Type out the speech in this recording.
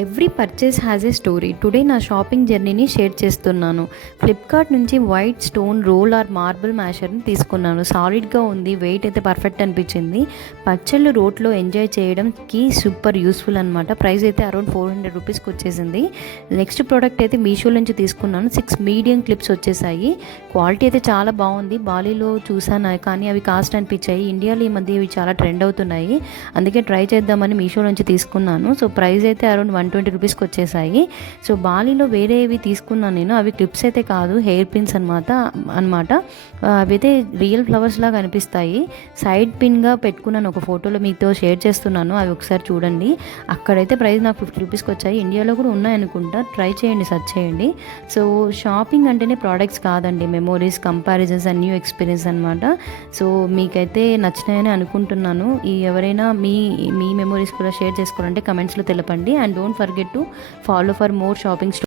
Every purchase has a story. Today నా shopping జర్నీని share చేస్తున్నాను. ఫ్లిప్కార్ట్ నుంచి white stone roll or marble మ్యాషర్ని తీసుకున్నాను. సాలిడ్గా ఉంది, వెయిట్ అయితే పర్ఫెక్ట్ అనిపించింది. పచ్చళ్ళు రోట్లో ఎంజాయ్ చేయడంకి సూపర్ యూస్ఫుల్ అనమాట. ప్రైస్ అయితే అరౌండ్ 400 రూపీస్కి వచ్చేసింది. నెక్స్ట్ ప్రోడక్ట్ అయితే మీషో నుంచి తీసుకున్నాను. 6 మీడియం క్లిప్స్ వచ్చేసాయి. క్వాలిటీ అయితే చాలా బాగుంది. బాలీలో చూసాను కానీ అవి కాస్ట్ అనిపించాయి. ఇండియాలో ఈ మధ్య ఇవి చాలా ట్రెండ్ అవుతున్నాయి, అందుకే ట్రై చేద్దామని మీషో నుంచి తీసుకున్నాను. సో ప్రైస్ అయితే అరౌండ్ 120 రూపీస్కి వచ్చేసాయి. సో బాలీలో వేరేవి తీసుకున్నాను నేను. అవి క్లిప్స్ అయితే కాదు, హెయిర్ పిన్స్ అనమాట. అవి అయితే రియల్ ఫ్లవర్స్ లాగా అనిపిస్తాయి. సైడ్ పిన్గా పెట్టుకున్నాను, ఒక ఫోటోలో మీతో షేర్ చేస్తున్నాను, అవి ఒకసారి చూడండి. అక్కడైతే ప్రైస్ నాకు 50 రూపీస్కి వచ్చాయి. ఇండియాలో కూడా ఉన్నాయనుకుంటా, ట్రై చేయండి, సెర్చ్ చేయండి. సో షాపింగ్ అంటేనే ప్రోడక్ట్స్ కాదండి, memories, comparisons and new experience అనమాట. సో మీకైతే నచ్చినాయని అనుకుంటున్నాను. ఎవరైనా మీ మెమోరీస్ కూడా షేర్ చేసుకోవాలంటే కమెంట్స్లో తెలపండి. And don't forget to follow for more shopping stories.